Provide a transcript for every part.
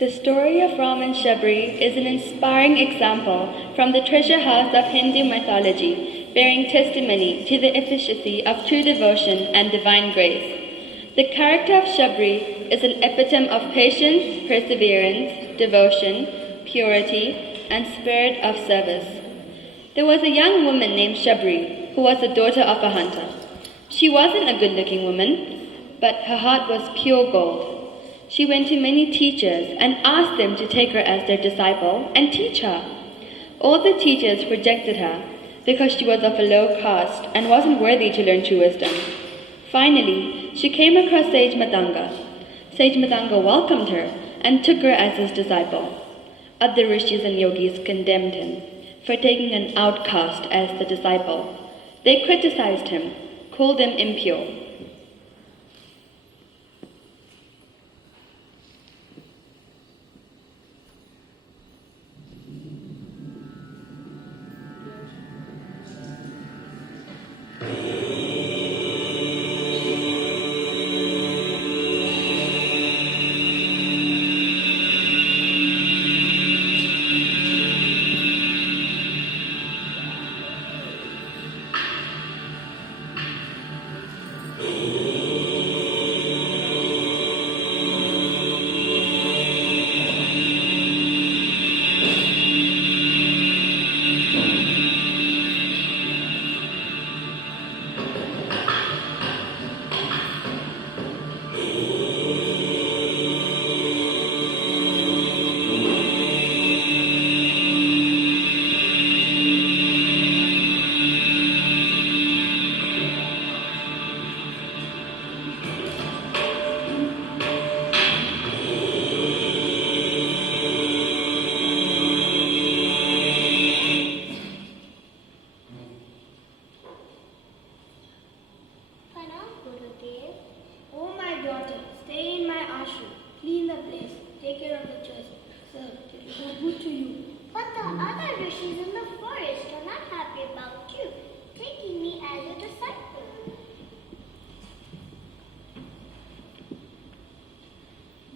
The story of Ram and Sabari is an inspiring example from the treasure house of Hindu mythology, bearing testimony to the efficacy of true devotion and divine grace. The character of Sabari is an epitome of patience, perseverance, devotion, purity, and spirit of service. There was a young woman named Sabari who was the daughter of a hunter. She wasn't a good-looking woman, but her heart was pure gold. She went to many teachers and asked them to take her as their disciple and teach her. All the teachers rejected her because she was of a low caste and wasn't worthy to learn true wisdom. Finally, she came across Sage Madanga. Sage Madanga welcomed her and took her as his disciple. Other rishis and yogis condemned him for taking an outcast as the disciple. They criticized him, called him impure.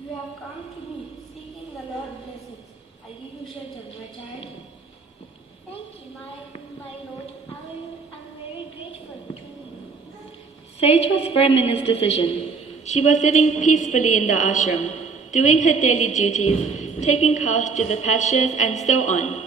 You have come to me, seeking the Lord's blessings. I give you shelter, my child. Thank you, my Lord. I'm very grateful to you. Sage was firm in his decision. She was living peacefully in the ashram, doing her daily duties, taking cows to the pastures, and so on.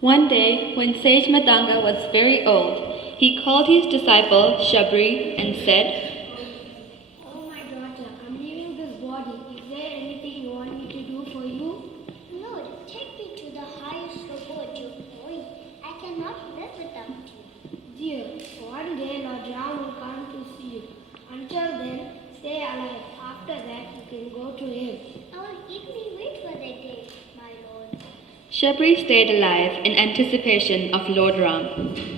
One day, when Sage Madanga was very old, he called his disciple Sabari and said, Oh, my daughter, I'm leaving this body. Is there anything you want me to do for you? Lord, take me to the highest abode you're going. I cannot live without you. Dear, one day Lord Ram will come to see you. Until then, stay alive. After that, you can go to him. I will eagerly wait for that Sabari stayed alive in anticipation of Lord Ram.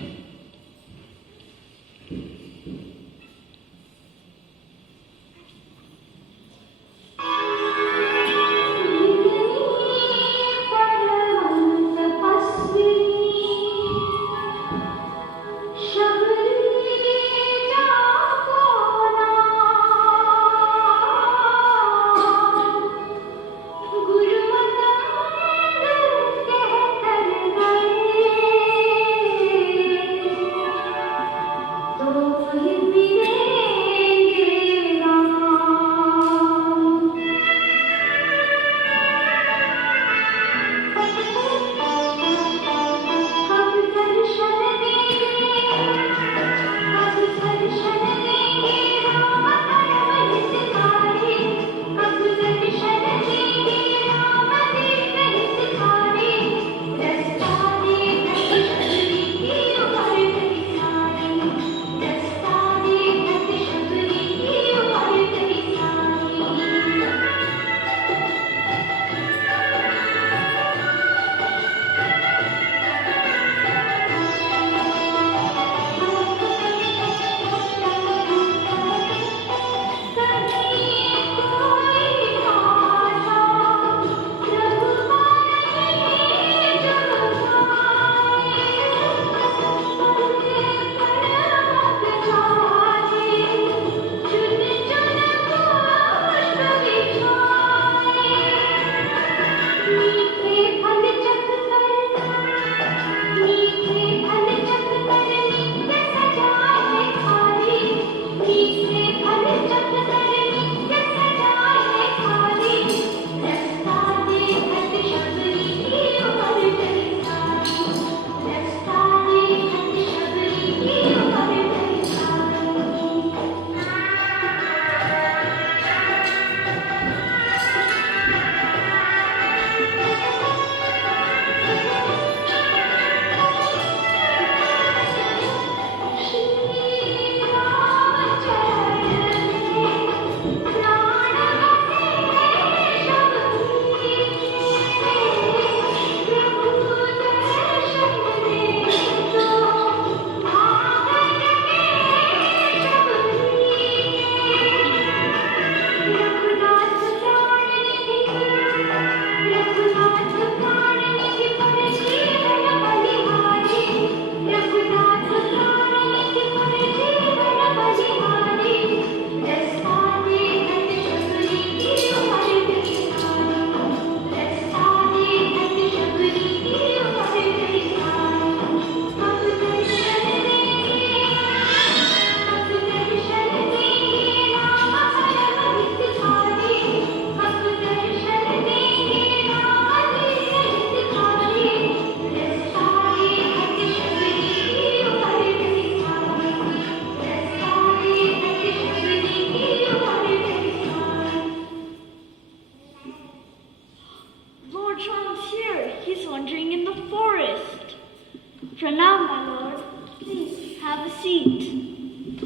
Pranam, my lord. Please have a seat.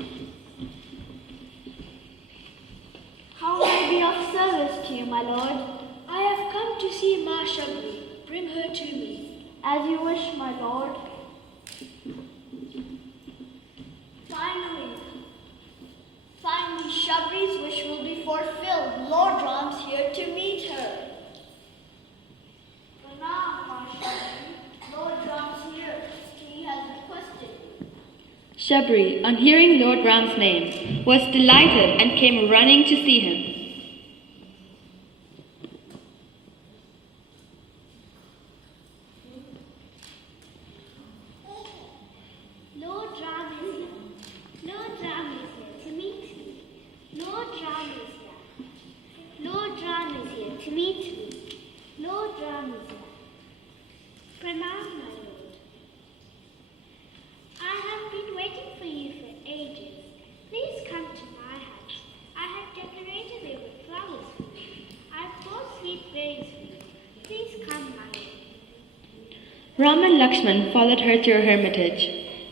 How may I be of service to you, my lord? I have come to see Ma Sabari. Bring her to me. As you wish, my lord. Finally, Sabari's wish will be fulfilled. Lord Ram's here to meet her. Pranam, Ma Sabari. Lord Ram's here. He has requested. Sabari, on hearing Lord Ram's name, was delighted and came running to see him. Lord Ram is here. Lord Ram is here to meet me. Lord Ram is here. Lord Ram is here to meet me. Lord Ram is here. Pranam, my lord. I have been waiting for you for ages. Please come to my house. I have decorated it with flowers for you. I have brought sweet berries for you. Please come, my lord. Ram and Lakshman followed her to her hermitage.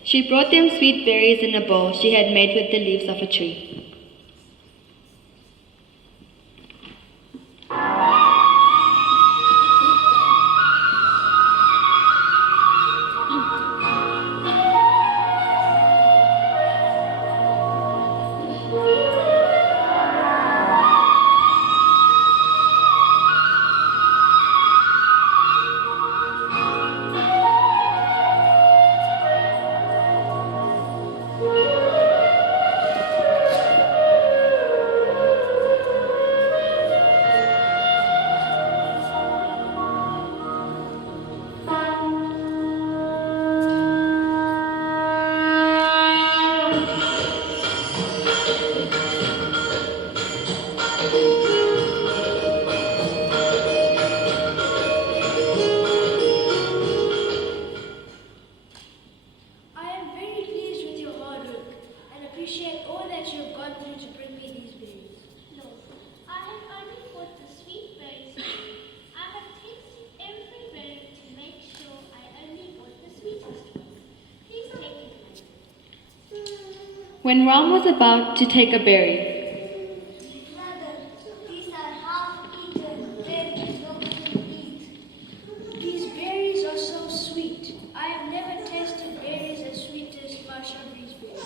She brought them sweet berries in a bowl she had made with the leaves of a tree. When Ram was about to take a berry, Brother, these are half-eaten. There is nobody to eat. These berries are so sweet. I have never tasted berries as sweet as my Shabri's berries.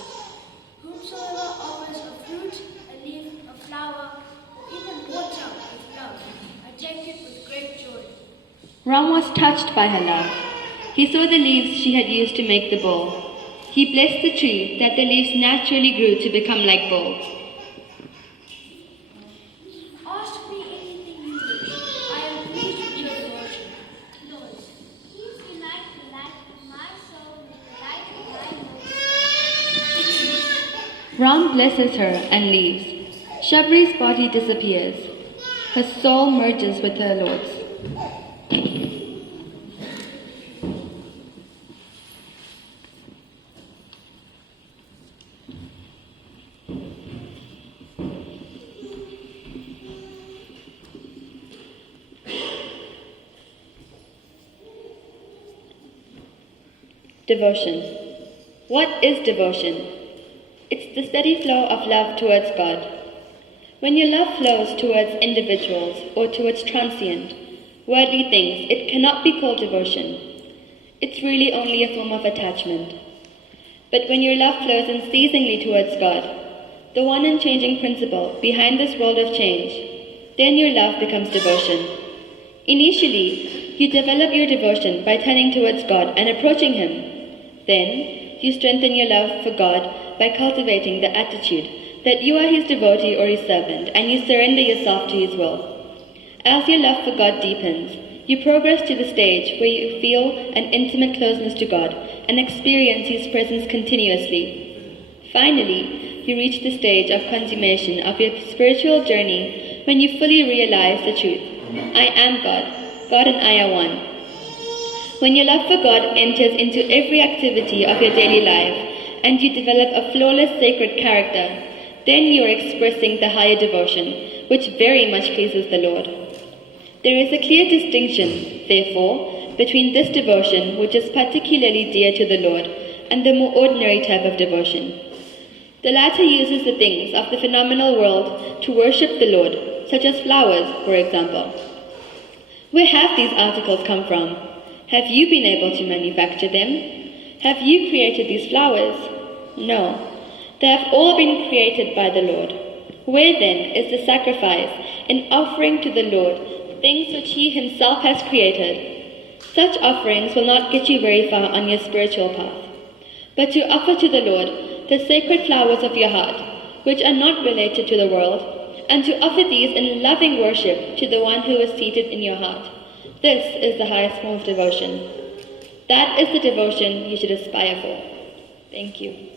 Whomsoever offers a fruit, a leaf, a flower, or even water with love, I take it with great joy. Ram was touched by her love. He saw the leaves she had used to make the bowl. He blessed the tree that the leaves naturally grew to become like bowls. Ask me anything you wish. I am pleased with your devotion. Lord, please unite the light of my soul with the light of thy lotus. Ram blesses her and leaves. Shabri's body disappears. Her soul merges with her Lord's. Devotion. What is devotion? It's the steady flow of love towards God. When your love flows towards individuals or towards transient, worldly things, it cannot be called devotion. It's really only a form of attachment. But when your love flows unceasingly towards God, the one unchanging principle behind this world of change, then your love becomes devotion. Initially, you develop your devotion by turning towards God and approaching Him. Then, you strengthen your love for God by cultivating the attitude that you are His devotee or His servant, and you surrender yourself to His will. As your love for God deepens, you progress to the stage where you feel an intimate closeness to God and experience His presence continuously. Finally, you reach the stage of consummation of your spiritual journey when you fully realize the truth. I am God. God and I are one. When your love for God enters into every activity of your daily life and you develop a flawless sacred character, then you are expressing the higher devotion, which very much pleases the Lord. There is a clear distinction, therefore, between this devotion, which is particularly dear to the Lord, and the more ordinary type of devotion. The latter uses the things of the phenomenal world to worship the Lord, such as flowers, for example. Where have these articles come from? Have you been able to manufacture them? Have you created these flowers? No. They have all been created by the Lord. Where then is the sacrifice in offering to the Lord things which He Himself has created? Such offerings will not get you very far on your spiritual path. But to offer to the Lord the sacred flowers of your heart, which are not related to the world, and to offer these in loving worship to the one who is seated in your heart. This is the highest form of devotion. That is the devotion you should aspire for. Thank you.